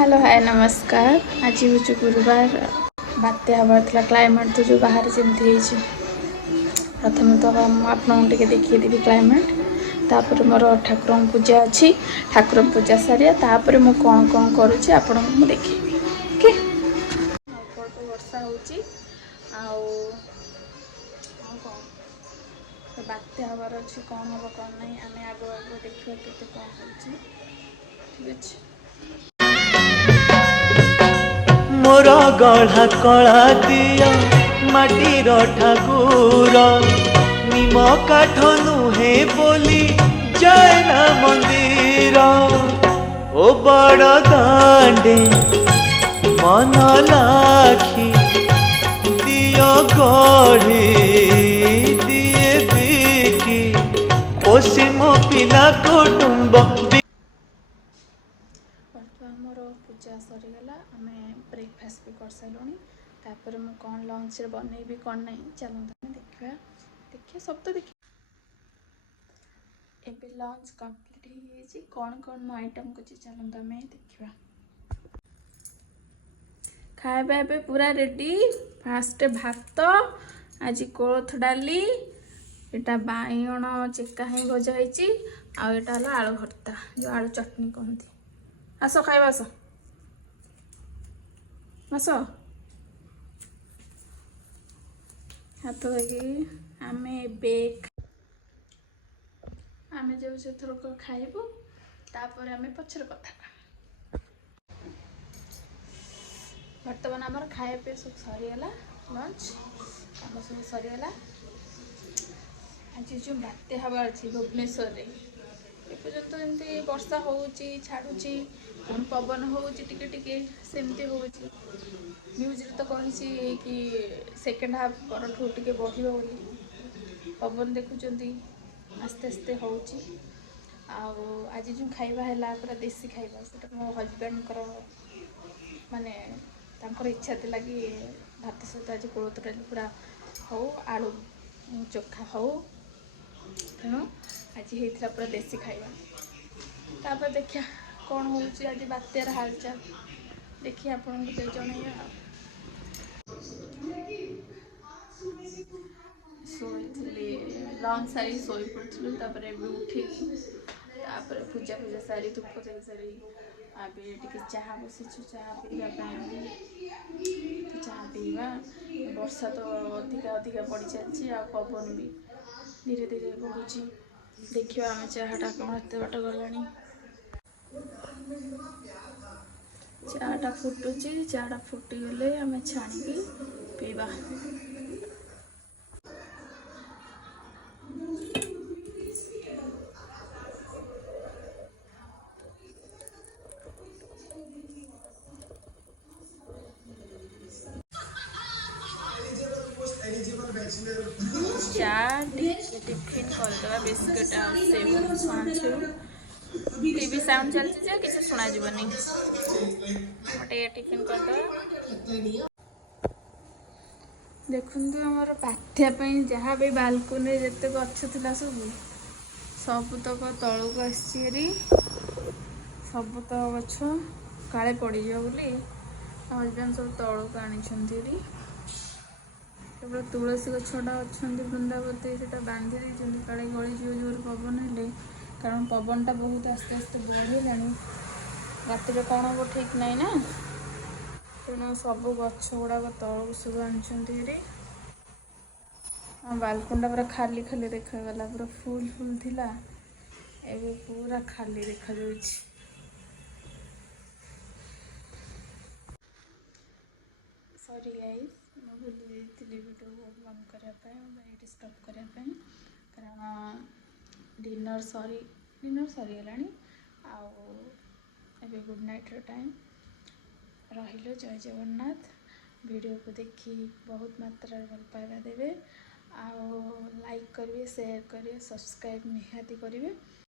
Hello hi नमस्कार। आज हूँ गुरुवार बात्या हबार था क्लाइमेट तो जो बाहर जमी प्रथम तो आपको देखीदेवी क्लाइमेट तापर मोर ठाकुर पूजा अच्छी ठाकुर पूजा सारिया तापर मु कौन कौन करुच्ची आपको मुझे देखी ओके। अल्प अल्प वर्षा हो बात्या हबार अच्छी कौन हम कौन नहीं आम आगु आगु देखा के कौन हो ठीक अच्छे। मोर गढ़ा कला दिया माटीर ठाकुर निम काठ नुहे बोली जयना मंदिर ओ बड़ दांडे मन लाखी दियो गढ़ी दिए बिकी पोषी मो पिला कुटुंब मोर पूजा सरीगला आम ब्रेकफास्ट भी कर सारूँ तापर मु कौन लंच बनईबी कौन नहीं चलते देखा देखिए सब तो देखिए एबे लंच कंप्लीट हो कौन कौन मो आइटम कुछ चलते आम देखा खाଇବା ଏବେ पूरा रेडी। फास्ट भात आज कोलथ डाली एटा बाइगण चेका ही भजा होती आटा है आलू भर्ता जो आलू चटनी कहती। आस खाइबा आस आस हाथ धोगी आम आम जो थरक खाइबू तापर आम पचर कथा बर्तमान आमर खाया पे सब सरीगला लंच आम सब सरीगला। आज जो बात्या हबार अच्छी भुवनेश्वर एपर्यंत एमती वर्षा हो छाड़ुची पवन होके सेमती हो न्यूज तो कही कि सेकेंड हाफ परठू टे बढ़ पवन देखुं आस्ते आस्ते हो आज जो खाइबा है पूरा देसी खाइबा से मो हजबैंड माने तांकर इच्छा थी कि भात सहित आज कोलथ डाली पूरा हो आलू चोखा हो तेणु आज होता पूरा देसी खाइबा तापर देखिया कौन हो आज बात्यार हालचाल देखिए आपको जन शोली लंच सारी शोई पड़ू तापर उठी तापर पूजा पूजा सारी धूप दे सारी अभी टी चाह बसीचु चाह पीवाई चाह पीवा वर्षा तो अधिका अधिका बढ़ी चलती आ पवन भी धीरे धीरे बढ़ुची देखिए आम चाहटा कौन एत बाट गला चाटा फुटुची चाटा फुटीगले आम छाणी पीवा। चा टिफिन करदे बिस्कुट छुणा टीवी साउंड चलती किसी शुणा जीवनी गोटे टिफिन करदे। देखु आमर पाठ्यापाई जहाँ भी बालकोनी जिते गछ था सबुतक तलू आसी सबुतक गछ काले पड़ज बोली हजबैंड सब तलू आनी केवल तुलसी गछटा अच्छा वृंदावती से बांधि देते काले गली जो जोर पवन हेले कारण पवनटा बहुत आस्ते आस्ते बढ़ला राति कौन हम ठीक ना ना तेणु सब गछ गुड़ाक तलू सब आनी बालकनी पूरा खाली खाली देखागला पूरा फुल फुल थिला एबे पूरा खाली देखा सॉरी गाइस मैं भूली जाइए वीडियो को बंद करने स्टॉप करने कारण डिनर सरीगला आबे गुड नाइट टाइम रही जय जगन्नाथ वीडियो को देखी बहुत मात्रा भल पाइबा देवे लाइक करेंगे शेयर करेंगे सब्सक्राइब निहाती करेंगे।